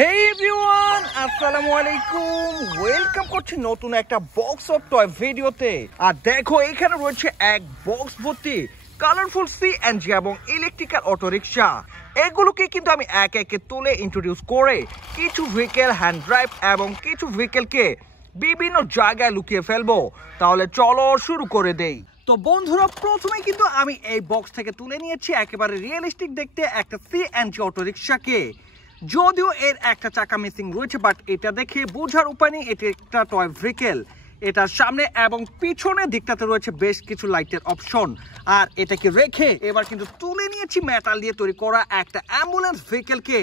Hey everyone, আসসালামু আলাইকুম। Welcome করছি নতুন একটা বক্স অফ টয় ভিডিওতে। আর দেখো এখানে রয়েছে এক বক্স ভর্তি কালারফুল সিএনজি এবং ইলেকট্রিক্যাল অটো রিকশা। এগুলোকে কিন্তু আমি এক একে তুলে ইন্ট্রোডিউস করে কিছু ভেহিকেল হ্যান্ড ড্রাইভ এবং কিছু ভেহিকেলকে বিভিন্ন জায়গায় লুকিয়ে ফেলবো। তাহলে চলো শুরু করে দেই। তো বন্ধুরা, প্রথমে কিন্তু আমি এই বক্স থেকে তুলে নিয়েছি একেবারে রিয়েলিস্টিক দেখতে একটা সিএনজি অটো রিকশাকে। যদিও এর একটা চাকা মিসিং রয়েছে, বাট এটা দেখে বোঝার উপায় নেই এটা একটা টয় ভেহিকেল। এটার সামনে এবং পিছনের দিকটাতে রয়েছে বেশ কিছু লাইটের অপশন। আর এটাকে রেখে এবার কিন্তু তুলে নিয়েছি মেটাল দিয়ে তৈরি করা একটা অ্যাম্বুলেন্স ভেহিকেলকে,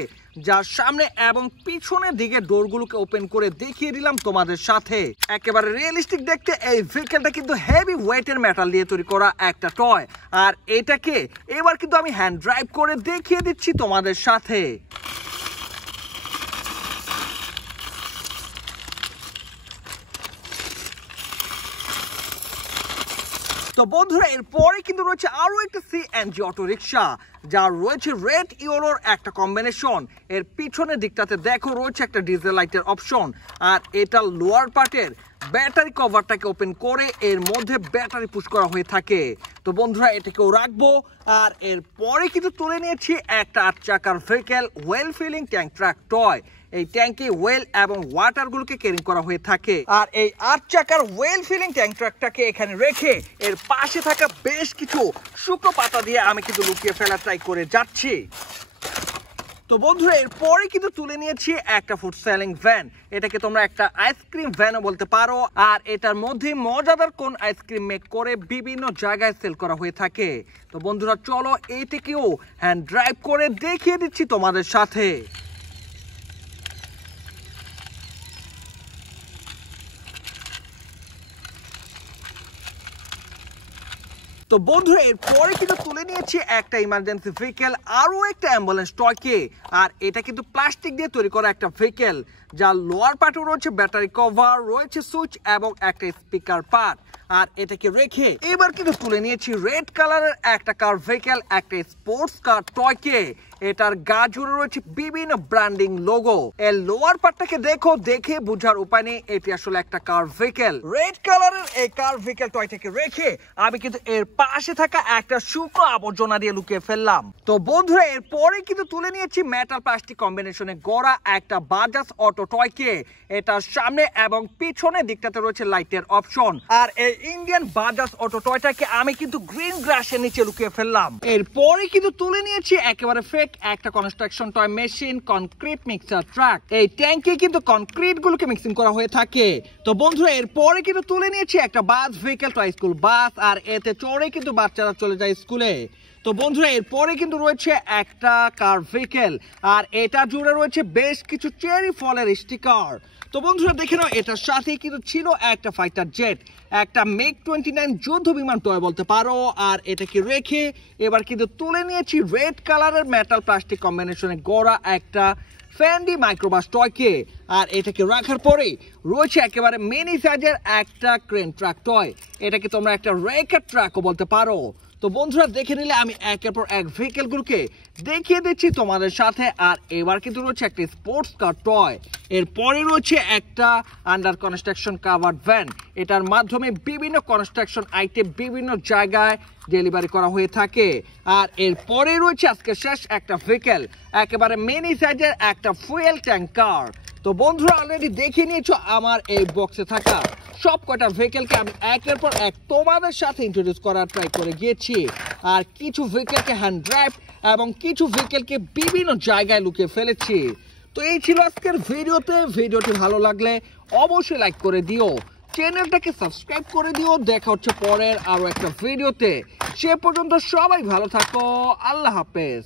যার সামনে এবং পিছনের দিকে ডোরগুলোকে ওপেন করে দেখিয়ে দিলাম তোমাদের সাথে। একেবারে রিয়েলিস্টিক দেখতে এই ভেহিকেলটা কিন্তু হেভি ওয়েটের মেটাল দিয়ে তৈরি করা একটা টয়। আর এটাকে এবার কিন্তু আমি হ্যান্ড ড্রাইভ করে দেখিয়ে দিচ্ছি তোমাদের সাথে। তো বন্ধুরা, এরপরে কিন্তু রয়েছে আরো একটা সিএনজি অটো রিকশা, যার রয়েছে রেড ইয়েলোর একটা কম্বিনেশন। এর পিছনের দিকটাতে দেখো রয়েছে একটা ডিজেল লাইটের অপশন। আর এটা লোয়ার পার্টের ব্যাটারি কভারটাকে ওপেন করে এর মধ্যে ব্যাটারি পুশ করা হয়ে থাকে। তো বন্ধুরা, এটাকেও রাখবো। আর এরপরে কিন্তু তুলে নিয়েছি একটা 8 চাকার vehicle oil filling tank truck toy. এই ট্যাঙ্কে ওয়েল এবং ওয়াটারগুলোকে ক্যারি করা হয়ে থাকে। আর এই 8 চাকার ওয়েল ফিলিং ট্যাঙ্ক ট্রাকটাকে এখানে রেখে এর পাশে থাকা বেশ কিছু শুকনো পাতা দিয়ে আমি কিন্তু লুকিয়ে ফেলা ট্রাই করে যাচ্ছি। তো বন্ধুরা, এরপরে কিন্তু তুলে নিয়েছি একটা ফুড সেলিং ভ্যান। এটাকে তোমরা একটা আইসক্রিম ভ্যানও বলতে পারো। আর এটার মধ্যে মজাদার কোন আইসক্রিম মেক করে বিভিন্ন জায়গায় সেল করা হয়ে থাকে। তো বন্ধুরা, চলো এটাকেও হ্যান্ড ড্রাইভ করে দেখিয়ে দিচ্ছি তোমাদের সাথে। তো বন্ধুরা, এরপরে কিন্তু তুলে নিয়েছি একটা ইমার্জেন্সি ভেহিকেল, আরো একটা অ্যাম্বুলেন্স টয়কে। আর এটা কিন্তু প্লাস্টিক দিয়ে তৈরি করা একটা ভেহিকেল, যার লোয়ার পার্টও রয়েছে ব্যাটারি কভার, রয়েছে সুইচ এবং একটা স্পিকার পার্ট। আর এটাকে রেখে এবার কিন্তু তুলে নিয়েছি রেড কালারের একটা কার ভেহিকেল, একটা স্পোর্টস কার টয়কে। এটার গা জুড়ে রয়েছে বিভিন্ন ব্র্যান্ডিং লোগো। এর লোয়ার পার্টটাকে দেখো, দেখে বোঝার উপায় নেই এটি আসলে একটা কার ভেহিকেল। রেড কালারের এই কার ভেহিকেল টয়টাকে রেখে আমি কিন্তু এর পাশে থাকা একটা শুকনো আবর্জনা দিয়ে লুকিয়ে ফেললাম। তো বন্ধুরা, এরপরে কিন্তু তুলে নিয়েছি মেটাল প্লাস্টিক কম্বিনেশনে গড়া একটা বাজাজ অটো টয়কে। এটার সামনে এবং পিছনের দিকটাতে রয়েছে লাইটের অপশন। আর এই ইন্ডিয়ান বাজাজ অটো টয়টাকে আমি কিন্তু গ্রিন গ্রাসের নিচে লুকিয়ে ফেললাম। এরপরে কিন্তু তুলে নিয়েছি একেবারে ফেক একটা construction toy machine concrete mixer truck. এই ট্যাঙ্কে কিন্তু কনক্রিট গুলোকে মিক্সিং করা হয়ে থাকে। তো বন্ধুরা, এরপরে কিন্তু তুলে নিয়েছি একটা বাস ভেহিকেল টয় স্কুল বাস। আর এতে চড়ে কিন্তু বাচ্চারা চলে যায় স্কুলে। তো বন্ধুরা, এরপরে কিন্তু রয়েছে একটা কার ভেহিকেল। আর এটা জুড়ে রয়েছে বেশ কিছু চেরি ফলের স্টিকার। তো বন্ধুরা, দেখে নাও এটার সাথে কিন্তু ছিল একটা ফাইটার জেট, একটা মেক 29 যুদ্ধ বিমান টয় বলতে পারো। আর এটাকে রেখে এবার কিন্তু তুলে নিয়েছি রেড কালারের মেটাল প্লাস্টিক কম্বিনেশনে গড়া একটা ফ্যান্ডি মাইক্রোবাস টয়কে। আর এটাকে রাখার পরে রয়েছে একেবারে মিনি সাইজের একটা ক্রেন ট্রাক টয়। এটাকে তোমরা একটা রেকার ট্রাকও বলতে পারো। তো বন্ধুরা, দেখে নিলে আমি একের পর এক ভেহিকেলগুলোকে দেখিয়ে দিচ্ছি তোমাদের সাথে। আর এবার কিন্তু রয়েছে একটা স্পোর্টস কার টয়। এরপরে রয়েছে একটা আন্ডার কনস্ট্রাকশন কাভার্ড ভ্যান। এটার মাধ্যমে বিভিন্ন কনস্ট্রাকশন আইটেম বিভিন্ন জায়গায় ডেলিভারি করা হয়ে থাকে। আর এরপরে রয়েছে আজকে শেষ একটা ভেহিকেল, একেবারে মিনি সাইজের একটা ফুয়েল ট্যাঙ্কার। তো বন্ধুরা, অলরেডি দেখে নিয়েছো আমার এই বক্সে থাকা সব কটা ভেহিকেলকে আমি একের পর এক তোমাদের সাথে ইন্ট্রোডিউস করার ট্রাই করে গিয়েছি। আর কিছু ভেহিকেলকে হ্যান্ড ড্রাইভ এবং কিছু ভেহিকেলকে বিভিন্ন জায়গায় লুকিয়ে ফেলেছি। তো এই ছিল আজকের ভিডিওতে। ভিডিওটি ভালো লাগলে অবশ্যই লাইক করে দিও, চ্যানেলটাকে সাবস্ক্রাইব করে দিও। দেখা হচ্ছে পরের আরো একটা ভিডিওতে। সে পর্যন্ত সবাই ভালো থাকো। আল্লাহ হাফেজ।